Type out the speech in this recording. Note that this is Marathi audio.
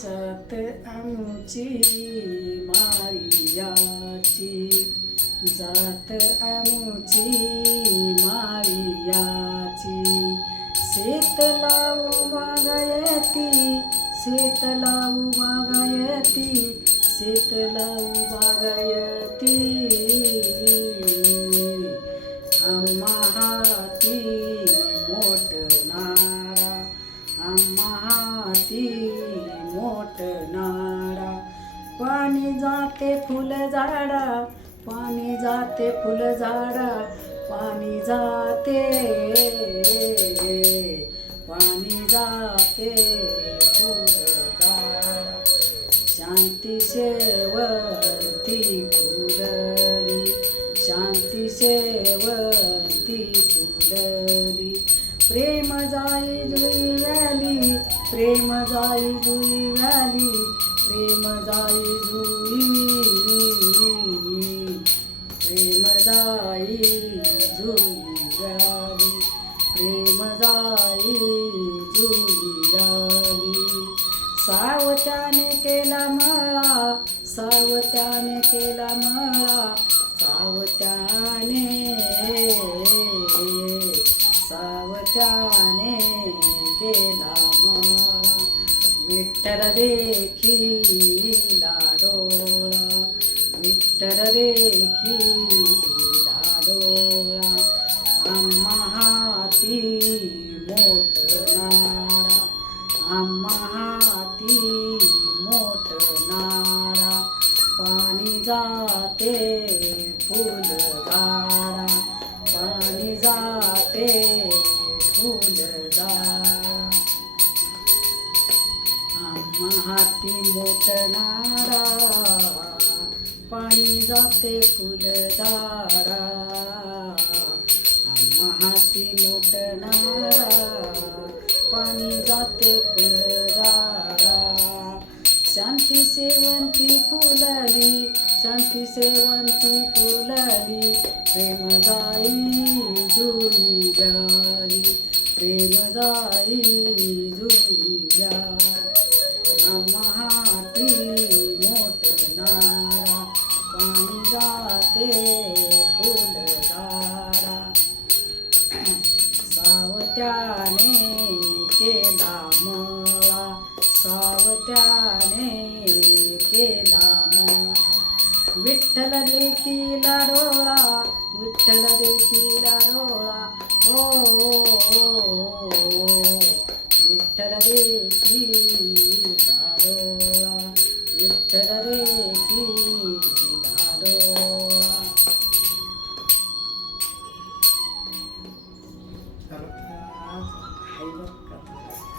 जात आमुची माळियाची, जात आमुची माळियाची, शेत लावू बागायती, शेत लावू बागायती, शेत लावू बागायती, आम्हा हाती मोठनारा, आम्हा हाती मोठनारा, पाणी जाते फुल झाडा, पाणी जाते फुल झाडा, पाणी जाते, पाणी जाते फुल झाडा, शांती शेवंती फुलली, शांती शेवंती फुलली, प्रेम जाई जुई व्याली, प्रेम जाई जुई व्याली, प्रेम जाई जुई, प्रेम जाई जुई व्याली, प्रेम जाई जुई व्याली, सावत्याने केला मळा, सावत्याने केला मळा, सावत्याने, सावत्याने केला मळा, विठ्ठल देखीला डोळा, विठ्ठल देखीला डोळा, आम्हा हाती मोठनारा, आम्हा हाती मोठनारा, पाणी जाते फुल झाडा, पाणी जाते फुल झाडा, आम्हा हाती मोठनारा, पाणी जाते फुल झाडा, आम्हा हाती मोठनारा, पाणी जाते फुल झाडा, शांती शेवंती फुलली, शांती शेवंती फुलली, प्रेम जाई जुई व्याली, प्रेम जाई जुई व्याली, आम्हा हाती मोठनारा, पाणी जाते फुल झाडा, सावत्याने केला मळा, सावत्याने केला मळा, विठ्ठल देखीला डोळा, विठ्ठल देखीला डोळा, हो विठ्ठल देखीला